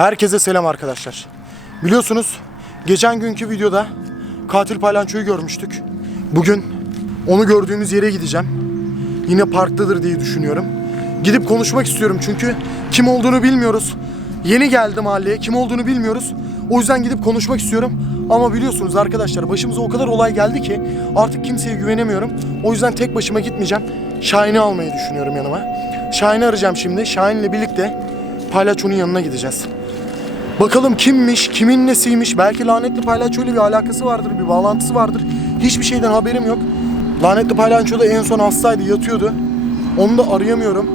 Herkese selam arkadaşlar. Biliyorsunuz geçen günkü videoda katil paylançoyu görmüştük. Bugün onu gördüğümüz yere gideceğim. Yine parktadır diye düşünüyorum. Gidip konuşmak istiyorum çünkü kim olduğunu bilmiyoruz. Yeni geldi mahalleye kim olduğunu bilmiyoruz. O yüzden gidip konuşmak istiyorum. Ama biliyorsunuz arkadaşlar başımıza o kadar olay geldi ki artık kimseye güvenemiyorum. O yüzden tek başıma gitmeyeceğim. Şahin'i almayı düşünüyorum yanıma. Şahin'i arayacağım şimdi. Şahin'le birlikte palyaçonun yanına gideceğiz. Bakalım kimmiş, kimin nesiymiş. Belki lanetli palyaçoyla bir alakası vardır, bir bağlantısı vardır. Hiçbir şeyden haberim yok. Lanetli palyaço da en son hastaydı, yatıyordu. Onu da arayamıyorum.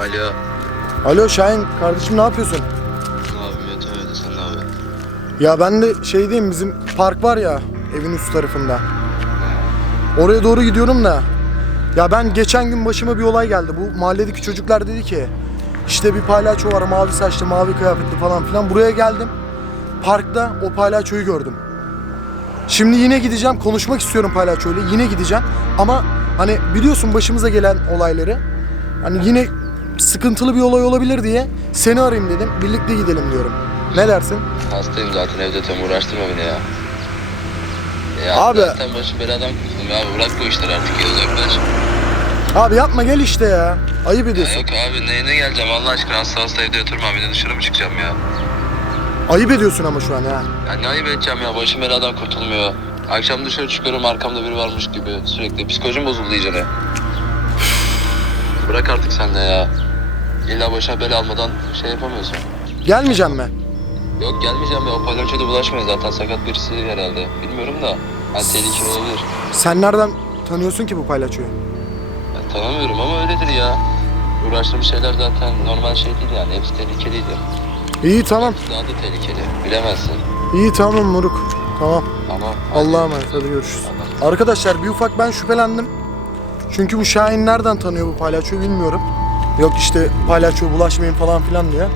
Alo. Alo Şahin, kardeşim ne yapıyorsun? Abim yatamıyordu sen ne yapıyorsun? Ya ben de şeydeyim, bizim park var ya, evin üst tarafında. Oraya doğru gidiyorum da. Ya ben geçen gün başıma bir olay geldi. Bu mahalledeki çocuklar dedi ki işte bir palyaço var mavi saçlı mavi kıyafetli falan filan. Buraya geldim. Parkta o palyaçoyu gördüm. Şimdi yine gideceğim konuşmak istiyorum palyaçoyla. Yine gideceğim. Ama hani biliyorsun başımıza gelen olayları. Hani yine sıkıntılı bir olay olabilir diye seni arayayım dedim. Birlikte gidelim diyorum. Ne dersin? Hastayım zaten evde tam uğraştırma beni ya. Ya Abi. Zaten başı beladan kurtuldum ya bırak bu işleri artık ya uzaklaş. Abi yapma gel işte ya. Ayıp ediyorsun. yok abi neyine geleceğim Allah aşkına hasta hasta evde oturmam bir de dışarı mı çıkacağım ya? Ayıp ediyorsun ama şu an ya. Ya ne ayıp edeceğim ya başım beladan kurtulmuyor. Akşam dışarı çıkıyorum arkamda biri varmış gibi sürekli psikolojim bozuldu iyicene. Bırak artık sen de ya. İlla başına bela almadan şey yapamıyorsun. Gelmeyeceğim mi? Yok gelmeyeceğim ya o palyaçoya da bulaşmıyor zaten sakat birisi herhalde. Bilmiyorum da. Yani tehlikeli olabilir. Sen nereden tanıyorsun ki bu palyaçoyu? Tanımıyorum ama öyledir ya. Uğraştığım şeyler zaten normal şey değil yani. Hepsi tehlikeliydi. İyi tamam. Daha da tehlikeli. Bilemezsin. İyi tamam moruk. Tamam. Ama Allah'a emanet hadi görüşürüz. Arkadaşlar bir ufak ben şüphelendim. Çünkü bu Şahin nereden tanıyor bu palyaçoyu bilmiyorum. Yok işte palyaçoya bulaşmayın falan filan diye.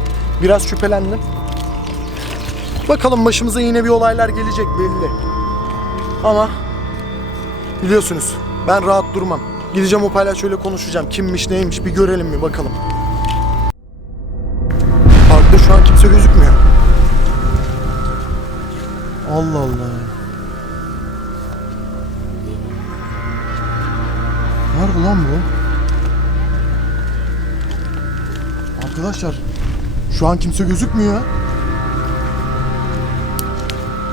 Biraz şüphelendim. Bakalım başımıza yine bir olaylar gelecek belli. Ama biliyorsunuz ben rahat durmam. Gideceğim o palyaçoyla konuşacağım. Kimmiş neymiş bir görelim bir bakalım. Parkta şu an kimse gözükmüyor. Allah Allah. Nerede lan bu? Arkadaşlar şu an kimse gözükmüyor.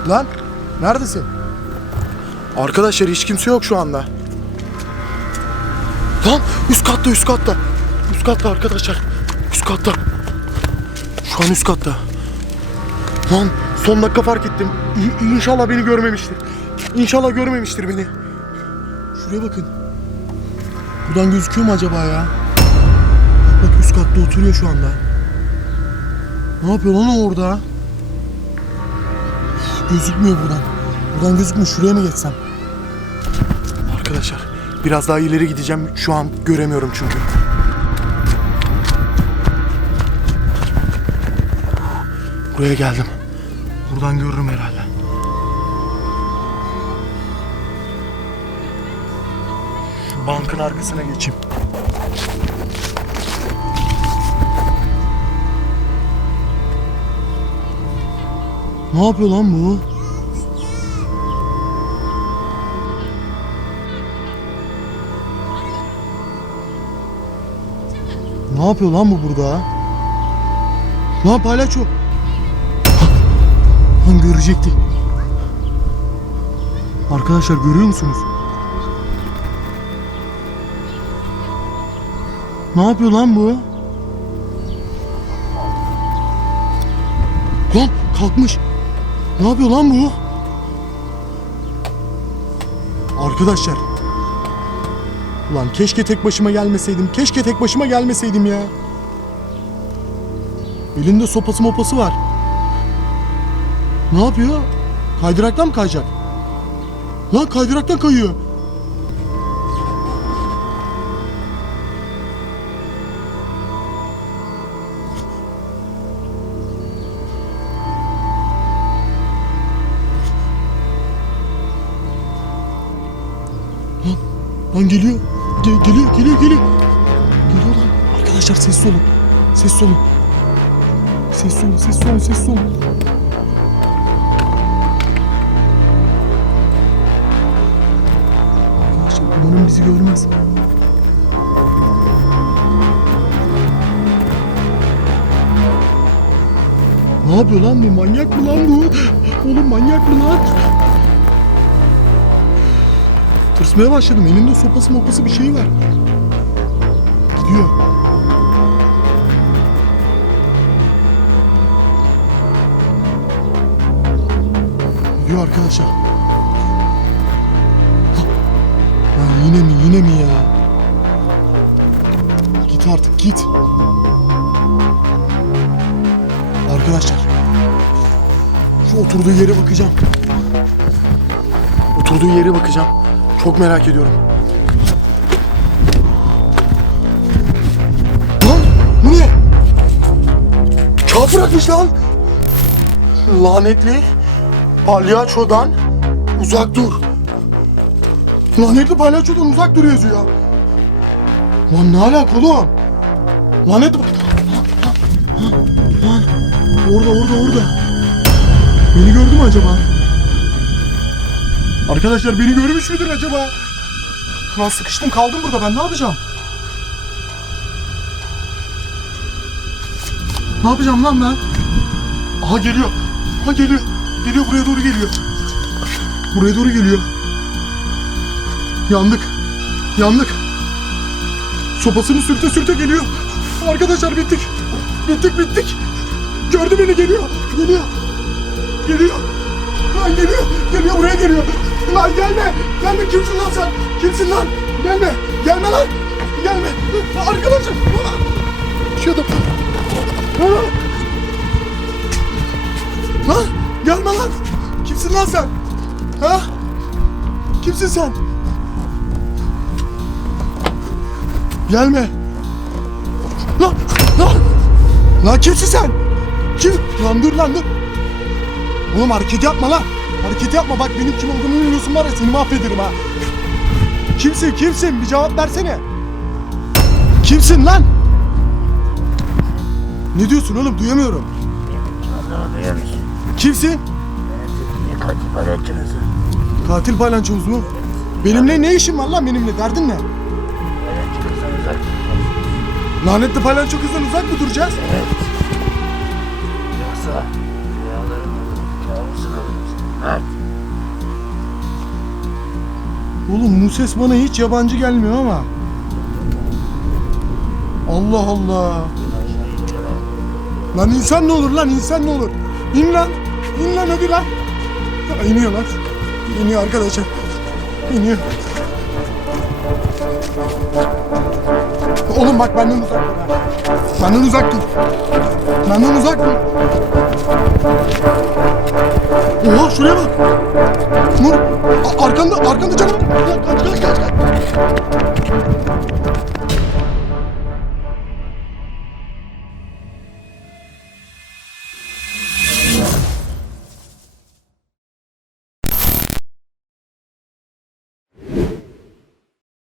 Lan neredesin? Arkadaşlar hiç kimse yok şu anda. Lan üst katta üst katta. Üst katta arkadaşlar. Üst katta. Şu an üst katta. Lan son dakika fark ettim. İ- İnşallah beni görmemiştir. İnşallah görmemiştir beni. Şuraya bakın. Buradan gözüküyor mu acaba ya? Bak üst katta oturuyor şu anda. Ne yapıyor lan o orada? Gözükmüyor buradan. Buradan gözükmüyor. Şuraya mı geçsem? Arkadaşlar biraz daha ileri gideceğim. Şu an göremiyorum çünkü. Buraya geldim. Buradan görürüm herhalde. Bankın arkasına geçeyim. Ne yapıyor lan bu? Ne yapıyor lan bu burada? Lan palyaço. Lan görecekti. Arkadaşlar görüyor musunuz? Ne yapıyor lan bu? Lan kalkmış. Ne yapıyor lan bu? Arkadaşlar. Ulan keşke tek başıma gelmeseydim. Keşke tek başıma gelmeseydim ya. Elinde sopası mopası var. Ne yapıyor? Kaydıraktan mı kayacak? Lan kaydıraktan kayıyor. Lan, lan geliyor. Ge- geliyor, geliyor, geliyor. Geliyor lan. Arkadaşlar sessiz olun. Sessiz olun. Sessiz olun, sessiz olun, sessiz olun. Arkadaşlar umarım bizi görmez. Ne yapıyor lan bu? Manyak mı lan bu? Oğlum manyak mı lan? Tırsmaya başladım. Elinde sopası mopası bir şey var. Gidiyor. Gidiyor arkadaşlar. Ya yine mi yine mi ya? Git artık git. Arkadaşlar. Şu oturduğu yere bakacağım. Oturduğu yere bakacağım. Çok merak ediyorum. Lan bu ne? Kağıt bırakmış lan. Lanetli palyaçodan uzak dur. Lanetli palyaçodan uzak dur yazıyor. Lan ne alaka oğlum? Lanetli... Lan orada orada orada. Beni gördü mü acaba? Arkadaşlar beni görmüş müdür acaba? Lan sıkıştım kaldım burada ben ne yapacağım? Ne yapacağım lan ben? Aha geliyor. Aha geliyor. Geliyor buraya doğru geliyor. Buraya doğru geliyor. Yandık. Yandık. Sopasını sürte sürte geliyor. Arkadaşlar bittik. Bittik bittik. Gördü beni geliyor. Geliyor. Geliyor. Lan geliyor. Geliyor buraya geliyor. Lan gelme. Gelme kimsin lan sen? Kimsin lan? Gelme. Gelme lan. Gelme. Arkadaşım. Lan. Lan gelme lan. Kimsin lan sen? Ha? Kimsin sen? Gelme. Lan lan. Lan kimsin sen? Kim? Lan dur lan dur. Oğlum hareket yapma lan. Hareket yapma bak benim kim olduğumu bilmiyorsun var ya seni mahvederim ha. Kimsin kimsin bir cevap versene. Kimsin lan? Ne diyorsun oğlum duyamıyorum. Kimsin? Kaçı para ettiniz? Katil paylançomuz mu? Benimle ne işin var lan benimle derdin ne? Ettiniz uzak. Lanetli uzak mı duracağız? Evet. Yoksa Oğlum bu ses bana hiç yabancı gelmiyor ama. Allah Allah. Lan insan ne olur lan insan ne olur. İn lan. İn lan hadi lan. Ha, iniyor lan. İniyor arkadaşlar. İniyor. Oğlum bak benden uzak dur. ha. Benden uzak dur. Benden uzak dur. Oha şuraya bak. Nur a- arkanda arkanda canım. Kaç kaç kaç.